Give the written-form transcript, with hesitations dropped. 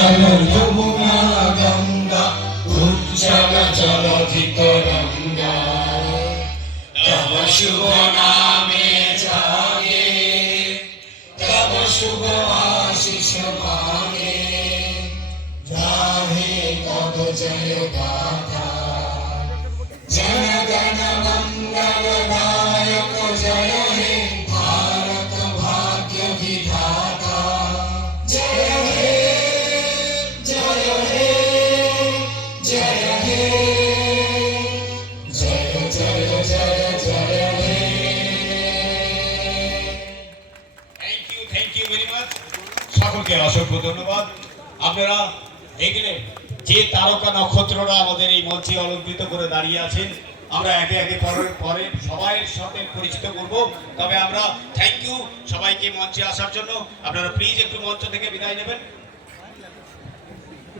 চল যমুনা গঙ্গা উজ্জ্বল জলধিতরঙ্গা তব শুভ নামে জাগে তব শুভ আশিস মাগে গাহে তব জয় গাথা জন গণ মঙ্গল নায়ক জয় হে ভারত ভাগ্য বিধাতা জয় হে জয় হে জয় হে জয় জয় জয় জয় হে। Thank you very much. সকলকে অসংখ্য ধন্যবাদ। আপনারা দেখলেন যে তারকা নক্ষত্ররা আমাদের এই মঞ্চে অলঙ্কৃত করে দাঁড়িয়ে আছেন, আমরা একে একে পরে সবাইয়ের সাথে পরিচিত করব। তবে আমরা থ্যাংক ইউ সবাইকে মঞ্চে আসার জন্য। আপনারা প্লিজ একটু মঞ্চ থেকে বিদায় নেবেন।